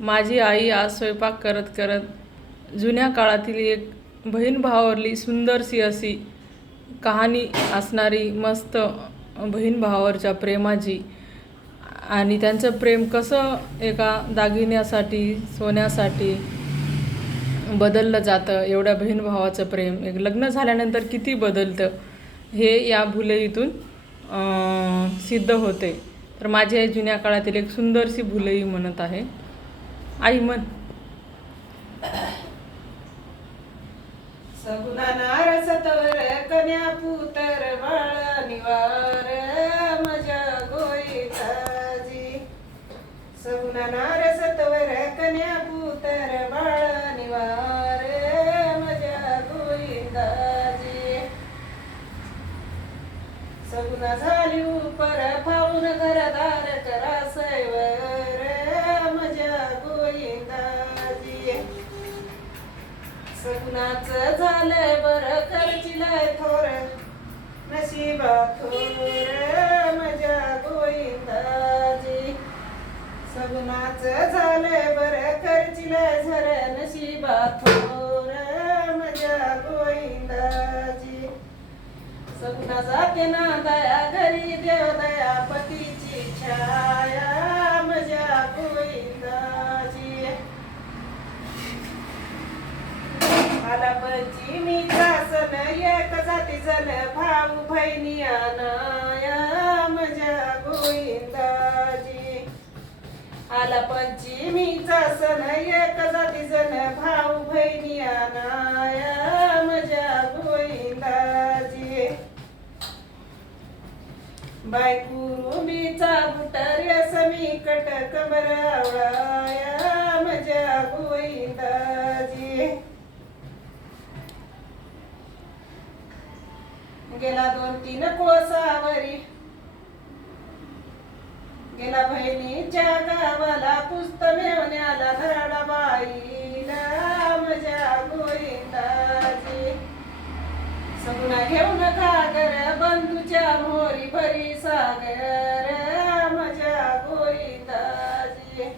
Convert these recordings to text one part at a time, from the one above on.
माझी आई आज स्वयंपाक करत करत जुन्या काळातील एक बहीण भावावरली सुंदरशी अशी कहाणी असणारी मस्त बहीण भावावरच्या प्रेमाची आणि त्यांचं प्रेम कसं एका दागिन्यासाठी सोन्यासाठी बदललं जातं, एवढ्या बहीण भावाचं प्रेम एक लग्न झाल्यानंतर किती बदलतं हे या भुलईतून सिद्ध होते. तर माझी आई जुन्या काळातील एक सुंदरशी भुलई म्हणत आहे. आई म्हण. सगुना नार सतवर कन्या पुतर बाळ निवार मजा गोईताजी. सगुना नार सतवर कन्या पुतर बाळ निवार मजा गोईंदाजी. सगुना झाली उपर फाऊन घरदार करा सैवर मजा गोईंदाजी. सगुनाचं झालंय बरं करचिलाय थोर नशिबा थोर मजा गोविंदाजी. सगुनाचं झालंय बरं करचिलाय झर नशिबा थोर मजा गोविंदाजी. सगुना जाते ना दया घरी देव दया पतीची छाया मजा गोविंदाजी. आला पंचमीचा सण एक जाती जण भाऊ बहिणी अनाया मजा गोविंदाजी. आला पंचमीचा सण एक जाती जण भाऊ बहिणी अनाया मजा गोविंदाजी. बायकुरुंबीचा बुटर समी कट कमर आवळाया मजा गोविंदाजी. गेला 2-3 कोसावरी गेला बहिणीच्या गावाला पुस्त मेवण्याला धराडा बाईला मजा गोविंदाजी. सगुना घेऊन घागर बंधूच्या मोरी भरी सागर मजा गोविंदाजी.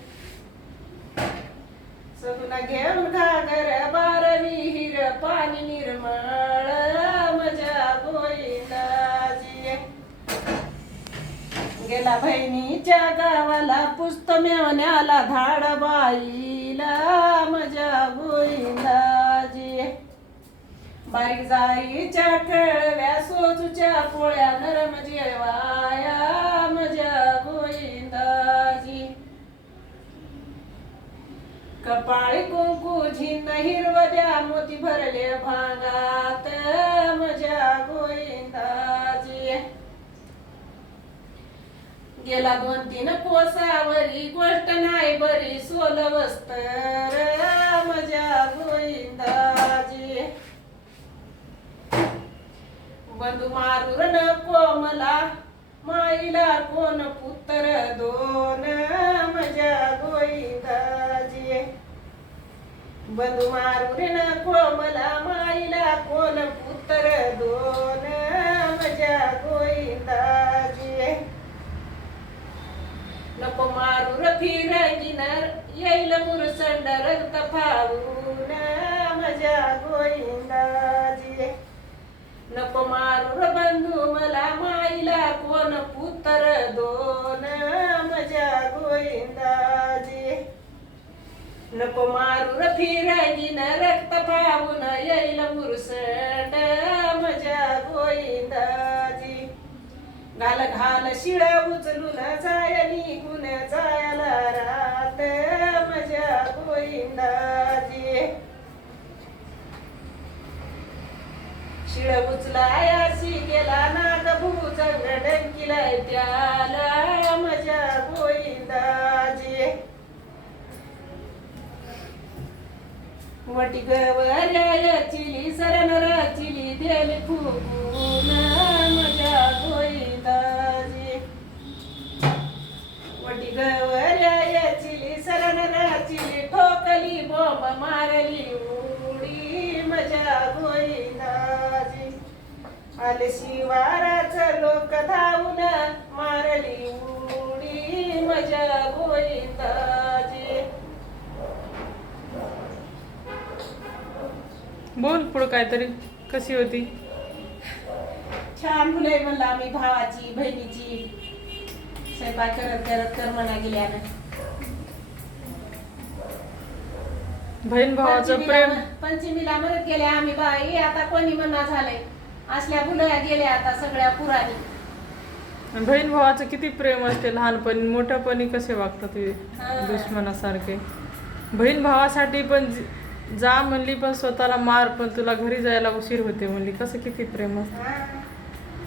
सगुना घेऊन घागर बारवी हिर पाणी निर्मळ मजा गोविंदाजी. गेला बहिणीच्या गावाला पुस्त मेवण्याला धाड बाईला मजा गोविंदाजी. बारीक जाईच्या कळव्या सोजूच्या पोळ्या नरम जेवाया मजा गोविंदाजी. कपाळी कुंकू झिन हिरवद्या मोती भरले भांगात मजा गोविंदाजी. गेला 2-3 कोसावरी गोष्ट नाही बरी सोलवस्तर मजा गोविंदाजी. बंधू मारूर न कोमला माईला कोण पुत्र दोन मजा गोविंदाजी. बंधू मारूर न कोमला माईला कोण पुत्र दोन मजा गोविंदाजी. नको मारूर फिरगिनर येईल मुरसंड रक्त फावून मजा गोविंदाजी. नको मारूर बंधू मला माईला कोण पुत्र दोन मजा गोविंदाजी. नको मारूर फिरगिन रक्त फावून येईल मुरसंड मजा गोविंदाजी. घाल घाल शिळ उचलून जाय निघून जायला रात मजा गोविंदाजी. शिळ उचलायाशी गेला नाग भुजंग डंकिलाय त्याला मजा गोविंदाजी. वटी गवऱ्या चिली सरण चिली देली फुकून मजा गोविंदाजी. वटी गवऱ्या चिली सरण चिली ठोकली बोंब मारली उडी मजा गोविंदाजी. आले शिवाराच लोक धावून मारली उडी मजा गोविंदाजी. बोल पुढं काहीतरी. कशी होती? छान फुले म्हणलं आम्ही भावाची बहिणीची. स्वयंपाक करत करत करमना गेल्यानं. बहीण भावाचं प्रेम. पंचमीला म्हणत गेले आम्ही बाई आता कोणी म्हणा झालंय. असल्या फुलं गेल्या आता सगळ्या पुराणी. बहीण भावाचं किती प्रेम असते. लहानपणी मोठ्यापणी कसे वागतात ते हा. दुश्मनासारखे. बहीण भावासाठी पण जा म्हणली पण स्वतःला मार, पण तुला घरी जायला उशीर होते म्हणली. कसं किती प्रेम असतं. हा.